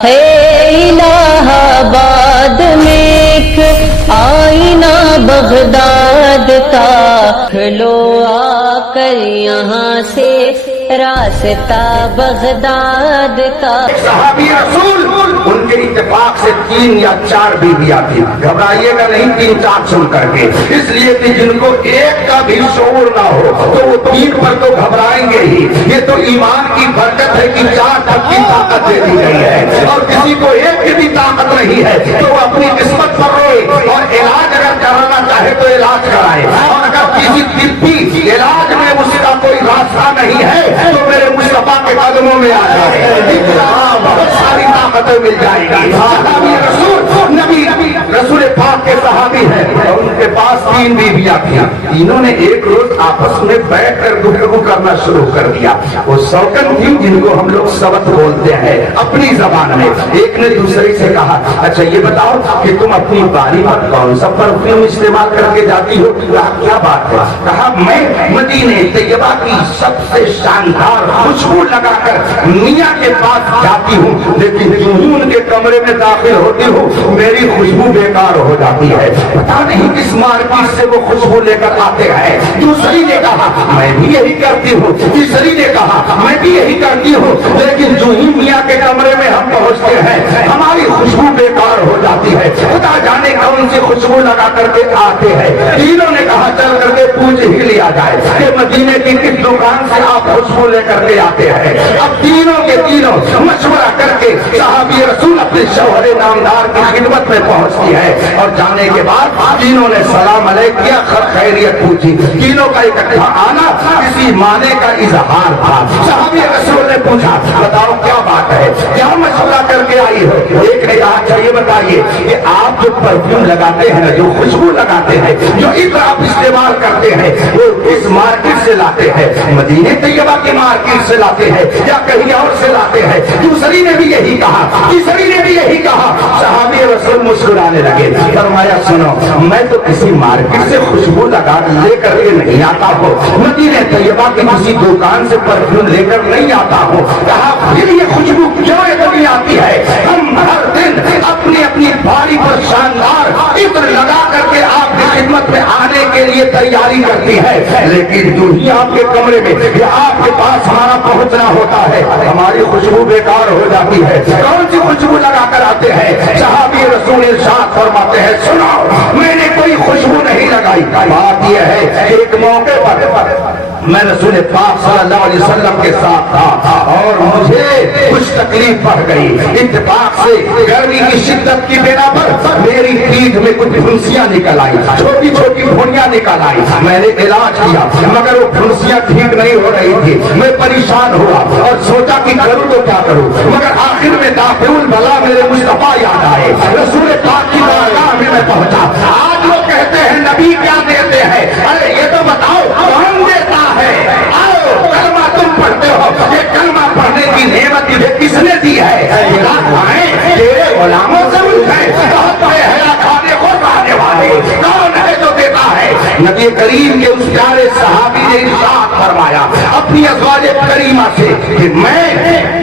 ہے الہ آباد میں ایک آئینہ بغداد کا، کھلو آ کر یہاں سے راستہ بغداد کا۔ صحابی رسول ان کے اتفاق سے 3 یا 4 بیویاں تھیں، گھبرائیے گا نہیں 3 4 سن کر کے، اس لیے کہ جن کو ایک کا بھی شعور نہ ہو تو وہ 3 پر تو گھبرائیں گے ہی۔ یہ تو ایمان کی برکت ہے کہ 4 تک کی طاقت دے دی گئی ہے، اور کسی کو ایک کی بھی طاقت نہیں ہے تو وہ اپنی قسمت پر روئے، اور علاج اگر کرانا چاہے تو علاج کرائے، اور اگر کسی طبی علاج میں اس کا کوئی راستہ نہیں ہے تو میرے مصطفیٰ کے قدموں میں آ جائے، بہت ساری طاقتیں مل جائے گی۔ صحابی رسول نبی رسول پاک کے صحابی ہیں، اور ان کے پاس 3 بیویاں تھیں۔ تینوں نے ایک روز آپس میں بیٹھ کر گفتگو کرنا شروع کر دیا۔ وہ سوکن تھی جن کو ہم لوگ سبت بولتے ہیں اپنی زبان میں۔ ایک نے دوسرے سے کہا، اچھا یہ بتاؤ کہ تم اپنی باری پر کون سا پرفیوم استعمال کر کے جاتی ہو؟ کیا بات ہے؟ کہا میں مدینہ طیبہ کی سب سے شاندار خوشبو لگا کر میاں کے پاس جاتی ہوں، لیکن ان کے کمرے میں داخل ہوتی ہوں میری خوشبو بیکار ہو جاتی ہے، پتا نہیں کس مارکیٹ سے وہ خوشبو لے کر آتے ہیں۔ دوسری نے کہا میں بھی یہی کرتی ہوں، تیسری نے کہا میں بھی یہی کرتی ہوں، لیکن جو ہی میاں کے کمرے میں ہم پہنچتے ہیں ہماری خوشبو بیکار ہو جاتی ہے، خدا جانے کون سی خوشبو لگا کر کے آتے ہیں۔ تینوں نے کہا چل کر کے پوچھ ہی لیا جائے کہ مدینے کی کس دکان سے آپ خوشبو لے کر کے آتے ہیں۔ اب تینوں کے تینوں مشورہ کر کے صحابی رسول اپنے شوہر نامدار کی خدمت میں پہنچتی ہے، اور جانے کے بعد تینوں نے سلام علیکم کیا، خیریت پوچھی۔ تینوں کا اکٹھا آنا کسی معنی کا اظہار تھا۔ صحابی رسول نے پوچھا بتاؤ کیا بات ہے، کیا مشورہ کر کے آئی ہو؟ ایک نے کہا اچھا یہ بتائیے کہ آپ جو پرفیوم لگاتے ہیں نا، جو خوشبو لگاتے ہیں، جو عطر آپ استعمال کرتے ہیں، وہ کس مارکیٹ سے لاتے ہیں؟ مدینہ طیبہ کی مارکیٹ سے لاتے ہیں یا کہیں اور سے لاتے ہیں؟ دوسری نے بھی یہی کہا، تیسری نے بھی یہی کہا۔ صحابی رسول مسکرانے لگے، فرمایا سنو میں تو کسی مارکیٹ سے خوشبو لگا لے کر کے نہیں آتا ہوں، مدینہ طیبہ کی کسی دکان سے پرفیوم لے کر نہیں آتا ہوں۔ کہا پھر یہ خوشبو کیوں اتنی آتی ہے؟ ہم ہر دن اپنی اپنی باری پر شاندار عطر لگا کر کے آپ کی خدمت میں آنے کے لیے تیاری کرتی ہے، لیکن جو ہی آپ کے کمرے میں یا آپ کے پاس ہمارا پہنچنا ہوتا ہے ہماری خوشبو بیکار ہو جاتی ہے۔ کون سی خوشبو لگا کر آتے ہیں؟ صحابی رسول ارشاد فرماتے ہیں سنو میں نے کوئی خوشبو نہیں لگائی، بات یہ ہے ایک موقع پر میں رسول پاک صلی اللہ علیہ وسلم کے ساتھ تھا اور مجھے کچھ تکلیف پڑ گئی، اتفاق سے گرمی کی شدت کی بنا پر میری پیٹھ میں کچھ پھنسیاں نکل آئی، چھوٹی چھوٹی بھونیاں نکل آئی۔ میں نے علاج کیا مگر وہ پھنسیاں ٹھیک نہیں ہو رہی تھی، میں پریشان ہوا اور سوچا کہ کروں تو کیا کروں، مگر آخر میں دافع البلا میرے مصطفیٰ یاد آئے، رسول پاک کی بارگاہ میں پہنچا۔ آج وہ کہتے ہیں نبی کیا دیتے ہیں، ارے یہ تو بتاؤ کون دیتا ہے؟ آؤ کلمہ تم پڑھتے ہو، یہ کلمہ پڑھنے کی نعمت تجھے کس نے دی ہے؟ تیرے غلاموں سے پوچھیں، بہت بڑے حیا کھانے کو کھانے والے کون ہے جو دیتا ہے؟ نبی کریم کے اس پیارے صحابی نے ارشاد فرمایا اپنی ازواج کریمہ سے کہ میں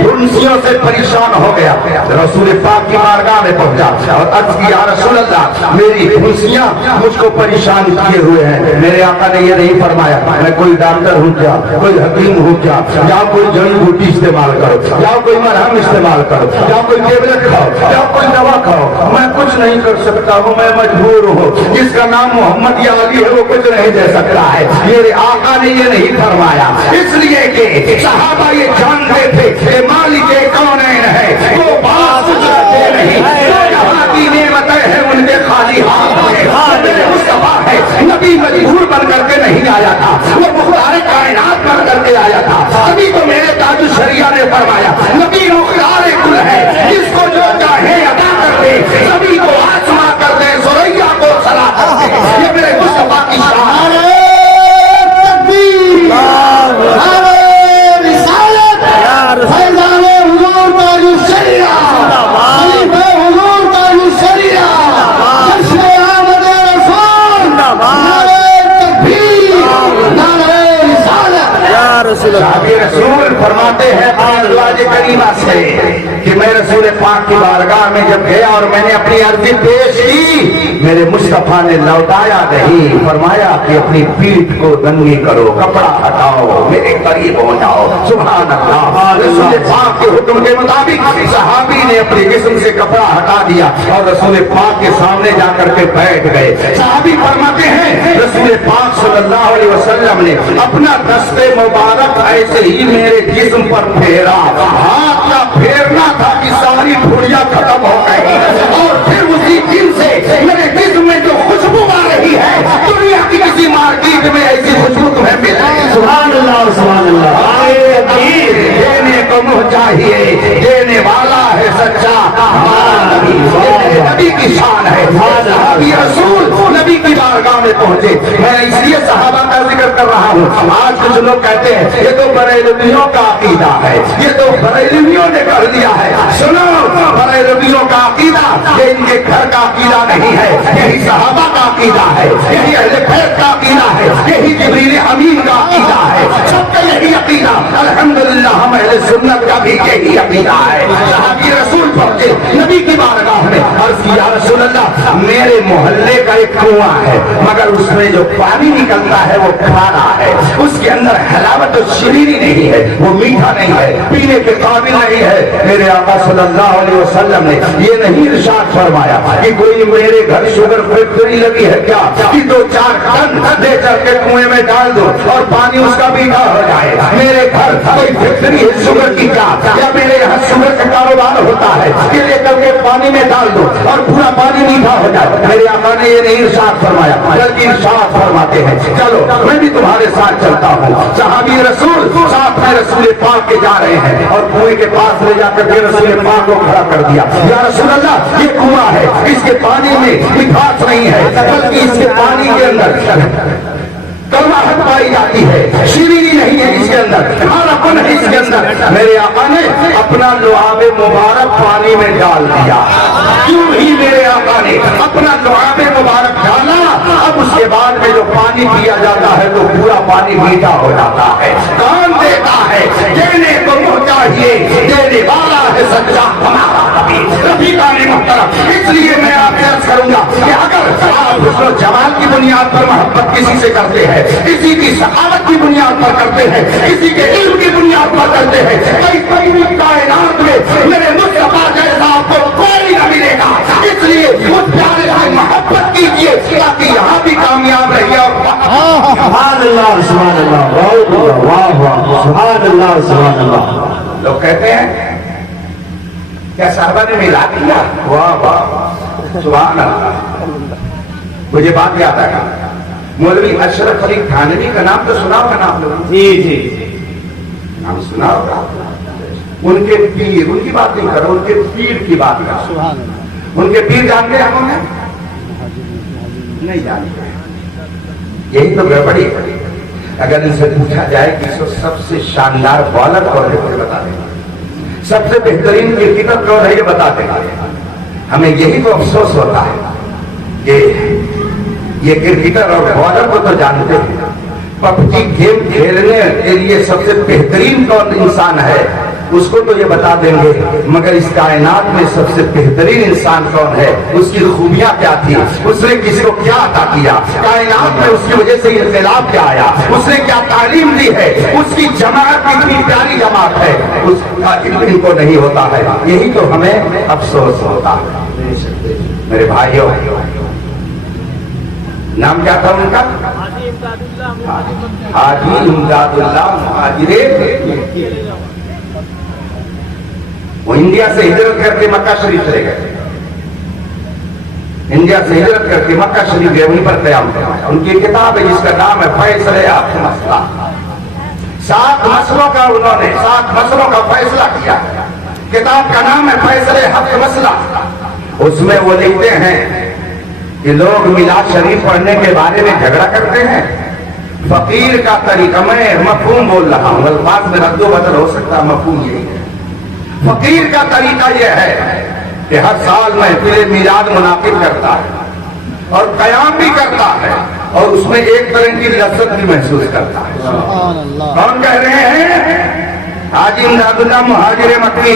پھنسیوں سے پریشان ہو گیا، رسول پاک کی بارگاہ میں پہنچا اور عرض کی یا رسول اللہ میری پھنسیاں مجھ کو پریشان کیے ہوئے ہیں۔ میرے آقا نے یہ نہیں فرمایا میں کوئی ڈاکٹر ہوں کیا، کوئی حکیم ہوں کیا، یا کوئی جڑی بوٹی استعمال کرو، یا کوئی مرہم استعمال کرو، یا کوئی ٹیبلٹ کھاؤ، یا کوئی دوا کھاؤ، میں کچھ نہیں کر سکتا ہوں، میں مجبور ہوں، جس کا نام محمد یا علی ہے وہ کچھ نہیں دے سکتا ہے۔ میرے آقا نے یہ نہیں فرمایا، اس لیے کہ صحابہ یہ جانتے تھے کہ مالک کونین ہے، وہ باز کرتے نہیں، جو یہاں کی نعمتیں ہیں ان کے خالی ہاتھ میرے مصطفیٰ ہے۔ نبی مجبور بن کر کے نہیں آیا تھا، وہ مختار کائنات بن کر کے آیا تھا، ابھی تو میرے تاج الشریعہ نے فرمایا نبی مختار کل ہے، جس کو جو چاہے عطا کر دے، سبھی کو آسما کر دے، سوریا کو سلا کر دے، یہ میرے مصطفیٰ کی شان ہے۔ صحابی رسول فرماتے ہیں ازواج کریمہ سے کہ میں رسول پاک کی بارگاہ میں جب گیا اور میں نے اپنی عرضی پیش کی، میرے مصطفیٰ نے لوٹایا نہیں، فرمایا کہ اپنی پیٹھ کو ننگی کرو، کپڑا ہٹاؤ، میرے قریب ہو جاؤ۔ سبحان اللہ، رسول پاک کے حکم کے مطابق صحابی نے اپنے جسم سے کپڑا ہٹا دیا اور رسول پاک کے سامنے جا کر کے بیٹھ گئے۔ صحابی فرماتے ہیں رسول پاک صلی اللہ علیہ وسلم نے اپنا دست مبارک ایسے ہی میرے جسم پر پھیرا، ہاتھ کا پھیرنا تھا کہ ساری پھڑیاں ختم ہو گئی، اور پھر اسی دن سے میرے جسم میں جو خوشبو آ رہی ہے، دنیا کی کسی مارکیٹ میں ایسی خوشبو تمہیں مل رہی ہے۔ سبحان اللہ سبحان اللہ۔ دینے کو منہ چاہیے، دینے والا ہے سچا ہمارا نبی، یہ نبی کی شان ہے۔ صحابی رسول نبی کی بارگاہ میں پہنچے۔ میں اس لیے صحابہ کا ذکر کر رہا ہوں۔ آج کچھ لوگ کہتے ہیں یہ تو بریلویوں کا عقیدہ ہے، یہ تو بریلویوں نے کر دیا ہے۔ سنو، بریلویوں کا عقیدہ یہ ان کے گھر کا عقیدہ نہیں ہے، یہی صحابہ کا عقیدہ ہے، یہی اہل بیت کا عقیدہ ہے، یہی جبریل امین کا عقیدہ ہے، سب کا یہی عقیدہ۔ الحمدللہ ہم اہل سنت کا بھی یہی عقیدہ ہے۔ صحابی رسول پہنچے نبی کی بارگاہ میں، عرض کی یا رسول اللہ میرے محلے کا ایک کنواں ہے، مگر اس میں جو پانی نکلتا ہے وہ کھارا ہے، اس کے اندر حلاوت و شیرینی نہیں ہے، وہ میٹھا نہیں ہے، پینے کے قابل نہیں ہے۔ میرے آقا صلی اللہ علیہ وسلم نے یہ نہیں ارشاد فرمایا کہ کوئی میرے گھر شوگر فیکٹری لگی ہے کیا کہ 2-4 ٹن لے چل کے کنویں میں ڈال دو اور پانی اس کا میٹھا ہو جائے۔ میرے گھر کوئی فیکٹری ہے شوگر کی کیا، یا میرے یہاں شوگر کا کاروبار ہوتا ہے کہ لے کر کے پانی میں ڈال دو اور پورا پانی میٹھا ہو جائے۔ میرے آقا نے یہ نہیں ارشاد فرمایا، بلکہ ارشاد فرماتے ہیں چلو میں بھی تمہارے ساتھ چلتا ہوں۔ صحابی رسول ساتھ میں رسول پاک کے جا رہے ہیں اور کنویں کے پاس لے جا کر کے رسول پاک کو کھڑا کر دیا۔ یا رسول اللہ یہ کنواں ہے، اس کے پانی میں مٹھاس نہیں ہے، بلکہ اس کے پانی کے اندر کڑواہٹ پائی جاتی ہے، شیرینی نہیں ہے اس کے اندر، کھارا پن ہے اس کے اندر۔ میرے آقا نے اپنا لعاب مبارک پانی میں ڈال دیا۔ کیوں ہی میرے آقا نے اپنا لعاب مبارک ڈالا، اب اس کے بعد میں جو پانی پیا جاتا ہے تو پورا پانی میٹھا ہو جاتا ہے۔ کون دیتا ہے؟ دینے کو منہ چاہیے، دینے والا ہے سچا ہمارا نبی۔ رفیقان محترم، اس لیے میں آپ سے عرض کروں گا کہ اگر آپ حسن و جمال کی بنیاد پر محبت کسی سے کرتے ہیں، کسی کی سخاوت کی بنیاد پر کرتے ہیں، کسی کے علم کی بنیاد پر کرتے ہیں، کوئی کائنات میں میرے مصطفیٰ جیسا آپ کو کوئی نہ ملے گا۔ اس لیے اس پیارے سے محبت کیجیے تاکہ یہاں بھی کامیاب رہیے۔ سبحان اللہ سبحان اللہ، واہ واہ، سبحان اللہ سبحان اللہ۔ لوگ کہتے ہیں کیا صحابہ نے ملا دیا؟ واہ واہ سبحان اللہ۔ مجھے بات یاد آیا، مولوی اشرف علی تھانوی کا نام تو سنا ہوگا نا آپ لوگوں نے؟ جی نام سنا ہوگا۔ ان کے پیر، ان کی بات نہیں کرو، ان کے پیر کی بات کرو۔ ان کے پیر جانتے ہیں ہم نے؟ نہیں جانتے۔ یہی تو گڑبڑی ہے۔ اگر ان سے پوچھا جائے کہ اس کو سب سے شاندار بالر کون ہے مجھے بتا دیں، سب سے بہترین کرکٹر کون ہے یہ بتا دیں۔ ہمیں یہی تو افسوس ہوتا ہے کہ یہ کرکٹر اور بالر کو تو جانتے ہیں، پب جی گیم کھیلنے کے لیے سب سے بہترین کون انسان ہے اس کو تو یہ بتا دیں گے، مگر اس کائنات میں سب سے بہترین انسان کون ہے، اس کی خوبیاں کیا تھی، اس نے کسی کو کیا عطا کیا، کائنات میں اس کی وجہ سے انقلاب کیا آیا، اس نے کیا تعلیم دی ہے، اس کی جماعت کتنی پیاری جماعت ہے، اس کا علم ان کو نہیں ہوتا ہے۔ یہی تو ہمیں افسوس ہوتا ہے۔ میرے بھائیوں، نام کیا تھا ان کا؟ حاجی امداد اللہ مہاجر۔ وہ انڈیا سے ہجرت کر کے مکہ شریف چلے گئے، انڈیا سے ہجرت کر کے مکہ شریف گئے، وہیں پر قیام فرمایا۔ ان کی کتاب ہے جس کا نام ہے فیصلہ حق مسئلہ۔ 7 مسئلوں کا انہوں نے 7 مسئلوں کا فیصلہ کیا۔ کتاب کا نام ہے فیصلہ حق مسئلہ۔ اس میں وہ لکھتے ہیں کہ لوگ میلاد شریف پڑھنے کے بارے میں جھگڑا کرتے ہیں۔ فقیر کا طریقہ، میں مفہوم بول رہا ہوں، الفاظ میں رد و بدل ہو سکتا ہے، مفہوم یہی ہے۔ فقیر کا طریقہ یہ ہے کہ ہر سال محفل میلاد منعقد کرتا ہے اور قیام بھی کرتا ہے اور اس میں ایک طرح کی لذت بھی محسوس کرتا ہے۔ کون کہہ رہے ہیں؟ حاجی امداد اللہ مہاجر مکی،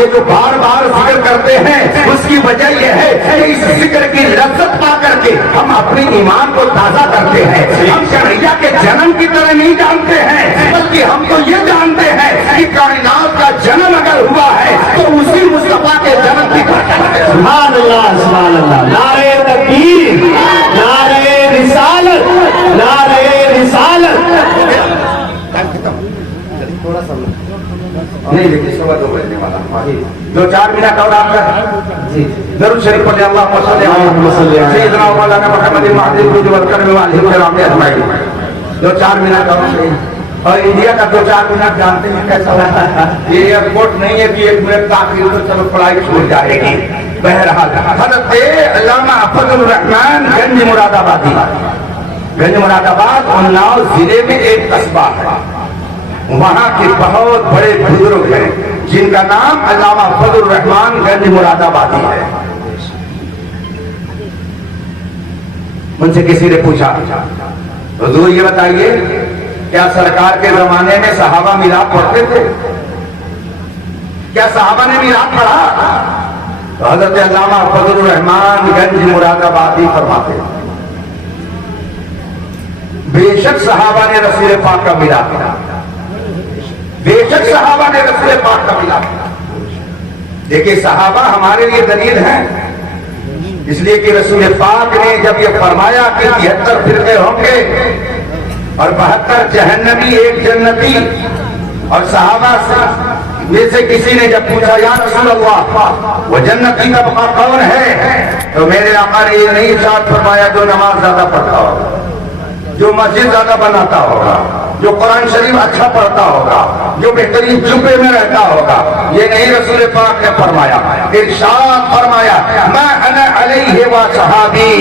یہ جو بار بار ذکر کرتے ہیں اس کی وجہ یہ ہے کہ اس ذکر کی لذت پا کر کے ہم اپنے ایمان کو تازہ کرتے ہیں. ہم کنہیا کے جنم کی طرح نہیں جانتے ہیں بلکہ ہم تو یہ جانتے ہیں کہ کائنات کا جنم اگر ہوا ہے تو اسی مصطفیٰ کے جنم کی برکت ہے. سبحان اللہ سبحان اللہ. نعرہ تکبیر، نعرہ رسالت، نعرہ رسالت. نہیں لیکن صبح 2 بجنے والا 2-4 منٹ اور آپ کا درود شریف پڑھیں. اللہم صلی علی سیدنا و مولانا محمد المہدی الوجود والکرم والہ الکرام اجمعین. 2-4 منٹ اور انڈیا کا 2-4 منٹ جانتے ہیں کیسا ہوتا ہے. یہ ایئرپورٹ نہیں ہے کہ 1 منٹ تاخیر تو چلو فلائٹ چھوٹ جائے گی. بہرحال حضرت علامہ فضل الرحمان گنج مراد آبادی، گنج مراد آباد اناؤ ضلع میں ایک قصبہ ہے. وہاں کے بہت بڑے بزرگ ہیں جن کا نام علامہ فضل الرحمان گنج مراد آبادی ہے. ان سے کسی نے پوچھا حضور یہ بتائیے کیا سرکار کے زمانے میں صحابہ میلاد پڑھتے تھے؟ کیا صحابہ نے میلاد پڑھا؟ تو حضرت علامہ فضل الرحمان گنج مراد آبادی فرماتے ہیں بے شک صحابہ نے رسول پاک کا میلاد پڑھا، بے شک صحابہ نے رسول پاک کا میلاد پڑھا. دیکھیں صحابہ ہمارے لیے دلیل ہیں، اس لیے کہ رسول پاک نے جب یہ فرمایا کہ 73 فرقے ہوں گے اور 72 جہنمی 1 جنتی، اور صحابہ میں سے کسی نے جب پوچھا یا رسول اللہ وہ جنتی کا بقا کون ہے، تو میرے آقا نے یہ نہیں ارشاد فرمایا جو نماز زیادہ پڑھتا ہوگا، جو مسجد زیادہ بناتا ہوگا، جو قرآن شریف اچھا پڑھتا ہوگا، جو بہترین جبے میں رہتا ہوگا. یہ نہیں رسول پاک نے فرمایا، ارشاد فرمایا ما انا علیہ و صحابی،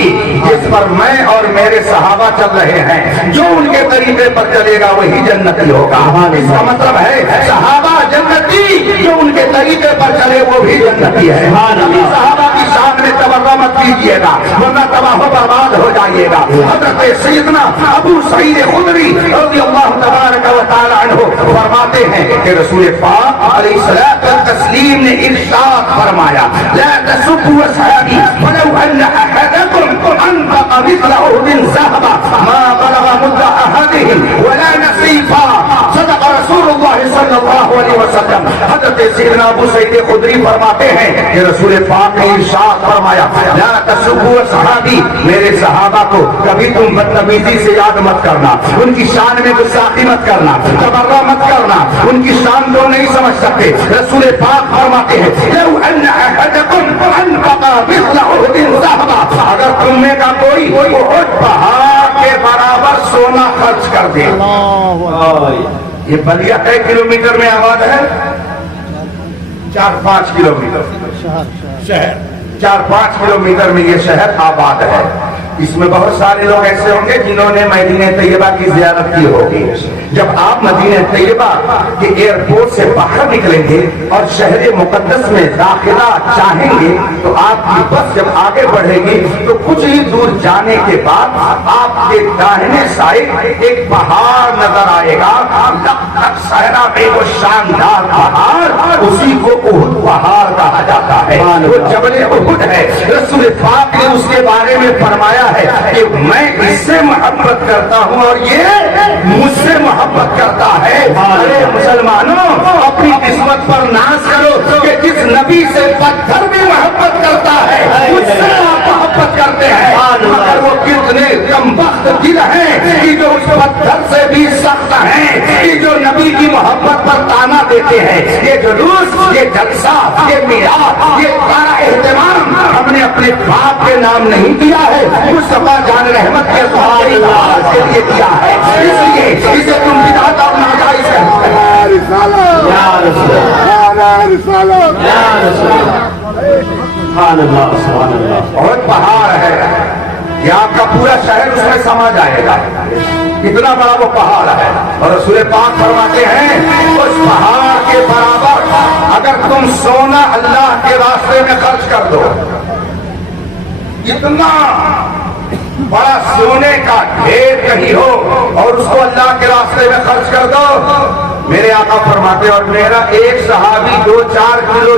جس پر میں اور میرے صحابہ چل رہے ہیں، جو ان کے طریقے پر چلے گا وہی جنتی ہوگا. اس کا مطلب ہے صحابہ جنتی، جو ان کے طریقے پر چلے وہ بھی جنتی ہے. صحابہ کی شان میں تبرہ مت کیجیے گا ورنہ تباہ و برباد ہو جائیے گا. حضرت سیدنا ابو سعید خدری رضی اللہ تبارک و تعالی عنہ فرماتے ہیں کہ رسول پاک علیہ الصلوۃ والتسلیم نے ارشاد فرمایا لا تسبوا اصحابی ولو ان احدکم انفق مثل احد ذهبا ما بلغ مد احدهم ولا نصيفا. صدق رسول اللہ صلی اللہ علیہ وسلم. حضرت سیدنا ابو سعید خدری فرماتے ہیں کہ رسول پاک نے ارشاد فرمایا لا تسبوا اصحابی، میرے صحابہ کو کبھی تم بدتمیزی سے یاد مت کرنا، ان کی شان میں گستاخی مت کرنا، تبرہ مت کرنا، ان کی شان کو نہیں سمجھ سکتے. رسول پاک فرماتے ہیں لو ان احدکم انفق مثل احد ذهبا، اگر تم میں کا کوئی احد پہاڑ کے برابر سونا خرچ کر دے. یہ بلیا کئی کلومیٹر میں آباد ہے؟ 4-5 کلومیٹر شہر، 4-5 کلومیٹر میں یہ شہر آباد ہے. اس میں بہت سارے لوگ ایسے ہوں گے جنہوں نے مدینہ طیبہ کی زیارت کی ہوگی. جب آپ مدینہ طیبہ کے ایئرپورٹ سے باہر نکلیں گے اور شہر مقدس میں داخلہ چاہیں گے تو آپ کی بس جب آگے بڑھے گی تو کچھ ہی دور جانے کے بعد آپ کے داہنے سائڈ ایک پہاڑ نظر آئے گا. صحرا میں وہ شاندار پہاڑ اسی کو احد پہاڑ کہا جاتا ہے، وہ جبل احد ہے. رسول پاک نے اس کے بارے میں فرمایا ہے کہ میں اس سے محبت کرتا ہوں اور یہ مجھ سے محبت کرتا ہے. ارے مسلمانوں اپنی قسمت پر ناز کرو کہ جس نبی سے پتھر بھی محبت کرتا ہے اس سے آپ محبت کرتے ہیں. مگر وہ کتنے کم بخت دل ہیں کہ جو اس پتھر سے بھی سخت ہیں، کہ جو نبی کی محبت پر تانا دیتے ہیں. یہ جلوس، یہ جلسہ، یہ میلاد، یہ سارا اہتمام ہم نے اپنے باپ کے نام نہیں دیا ہے، مصطفیٰ جان رحمت کے سہارے کے لیے دیا ہے. اس لیے اسے تم بدعت اور ناجائز کہتے ہیں. بہت پہاڑ ہے، یہ آپ کا پورا شہر اس میں سما جائے گا، اتنا بڑا وہ پہاڑ ہے. اور رسول پاک فرماتے ہیں اس پہاڑ کے برابر اگر تم سونا اللہ کے راستے میں خرچ کر دو، اتنا بڑا سونے کا ڈھیر کہیں ہو اور اس کو اللہ کے راستے میں خرچ کر دو، میرے آقا فرماتے اور میرا ایک صحابی 2-4 کلو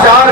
4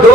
2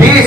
20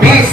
20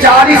40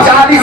40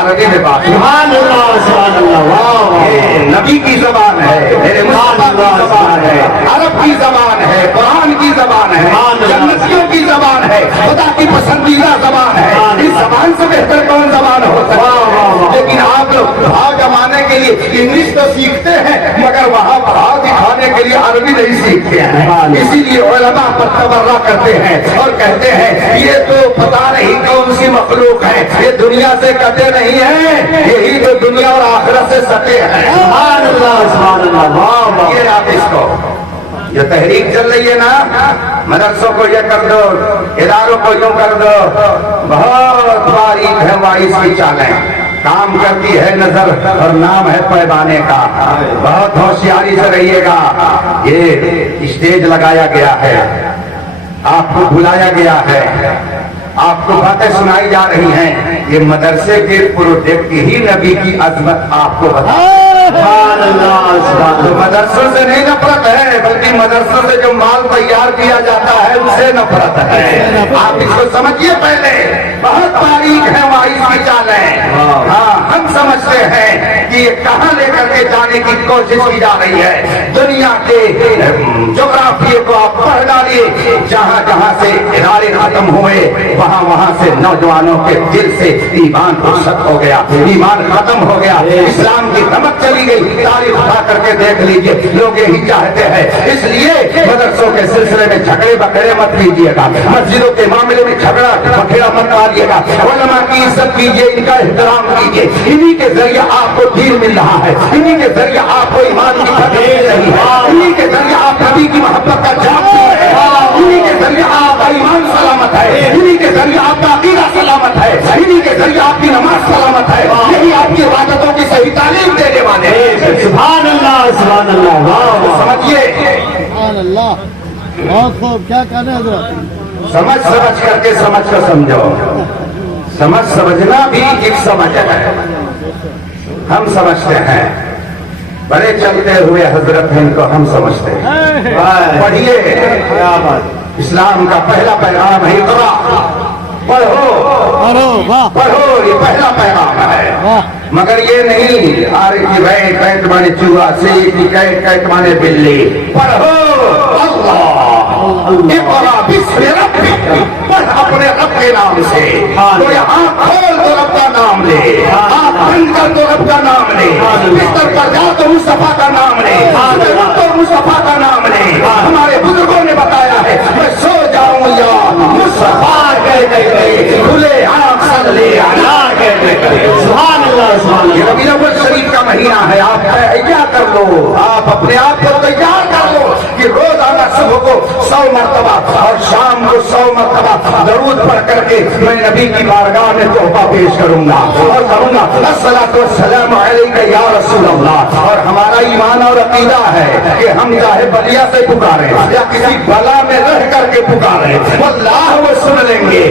عربی میں بات سبحان اللہ سبحان اللہ واہ واہ یہ نبی کی زبان ہے، میرے مصطفیٰ کی زبان ہے، عرب کی زبان ہے، قرآن کی زبان ہے، جنتیوں کی زبان ہے، خدا کی پسندیدہ زبان ہے۔ اس زبان سے بہتر کون زبان ہو سکتا ہے؟ لیکن آپ لوگ بھاؤ جمانے کے لیے انگلش تو سیکھتے ہیں مگر وہاں بھاؤ دکھانے کے لیے عربی نہیں سیکھتے ہیں۔ اسی لیے علماء پر تبرہ کرتے ہیں اور کہتے ہیں یہ تو پتہ نہیں کون سی مخلوق ہے، یہ دنیا سے کٹے نہیں ہیں، یہی تو دنیا اور آخرت سے سٹے ہیں۔ سبحان اللہ واہ واہ یہ آپ اس کو جو تحریک چل رہی ہے نا، مدرسوں کو یہ کر دو، اداروں کو یوں کر دو، بہت باریک ہے وائس کی چالیں، کام کرتی ہے نظر اور نام ہے پیمانے کا۔ بہت ہوشیاری سے رہیے گا، یہ اسٹیج لگایا گیا ہے، آپ کو بلایا گیا ہے، آپ کو باتیں سنائی جا رہی ہیں، یہ مدرسے کے پروجیکٹ ہی نبی کی عظمت آپ کو بتا۔ سبحان اللہ سبحان تو اللہ مدرسوں سے نہیں نفرت ہے، بلکہ مدرسوں سے جو مال تیار کیا جاتا ہے اس سے نفرت ہے۔ آپ اس کو سمجھیے پہلے، بہت باریک ہے وائس کی چالیں۔ ہاں ہم سمجھتے ہیں کہ یہ کہاں لے کر کے جانے کی کوشش کی جا رہی ہے۔ دنیا کے جغرافیے کو آپ پڑھ ڈالیے، جہاں جہاں سے ادارے ختم ہوئے وہاں سے نوجوانوں کے دل سے ایمان رخصت ہو گیا، ایمان ختم ہو گیا، اسلام کی دمک چلی گئی۔ تاریخ اٹھا کر کے دیکھ لیجئے، لوگ یہی چاہتے ہیں۔ اس لیے مدرسوں کے سلسلے میں جھگڑے بکھیڑے مت کیجیے گا، مسجدوں کے معاملے میں جھگڑا بکھیڑا مت ڈالیے گا، علماء کی عزت کیجیے، ان کا احترام کیجیے۔ انہی کے ذریعے آپ کو دین مل رہا ہے، انہی کے ذریعے آپ کو ایمان کی فتح مل رہی ہے، انہی کے ذریعے آپ نبی کی محبت کا جام پی رہے ہیں، انہی کے ذریعے آپ کا ایمان سلامت ہے، انہی کے ذریعے آپ کا عقیدہ سلامت ہے، انہی کے ذریعے آپ کی نماز سلامت ہے، یہی آپ کی عبادتوں کی صحیح تعلیم دینے والے ہیں۔ سبحان اللہ واہ واہ سمجھیے، سبحان اللہ بہت خوب، کیا کہنے حضرت؟ سمجھ کر کے سمجھ کو سمجھو، سمجھنا بھی ایک سمجھ ہے۔ ہم سمجھتے ہیں، بڑے چلتے ہوئے حضرت ہیں، ان کو ہم سمجھتے ہیں۔ پڑھیے، کیا بات، اسلام کا پہلا پیغام ہے اقرا، پڑھو، یہ پہلا پیغام ہے۔ مگر یہ نہیں کیٹ مانے چوہا، سی کی کیٹ مانے بلی، پڑھو اللہ، اقرا بسم ربک، پڑھ اپنے رب کے نام سے۔ تو یہاں کھول تو رب کا نام لے، آپ بند کر تو رب کا نام لے، بستر پر جا تو مصطفیٰ کا نام لے، تو مصطفیٰ کا نام لے۔ ہمارے بزرگوں نے بتایا ہے، میں سو جاؤں یا مصطفیٰ کہتے گئے، کھلے آنکھ صلی اللہ کہتے گئے۔ سبحان اللہ یہ ربیع الاول شریف کا مہینہ ہے، آپ تیار کر لو، آپ اپنے آپ کو تیار کر لو کہ روزانہ صبح کو 100 مرتبہ اور شام کو 100 مرتبہ درود پڑھ کر کے میں نبی کی بارگاہ میں تحفہ پیش کروں گا اور کہوں گا الصلاۃ والسلام علیک یا رسول اللہ۔ اور ہمارا ایمان اور عقیدہ ہے کہ ہم چاہے بلیا سے پکاریں یا کسی بلا میں رہ کر کے پکاریں، واللہ وہ سن لیں گے۔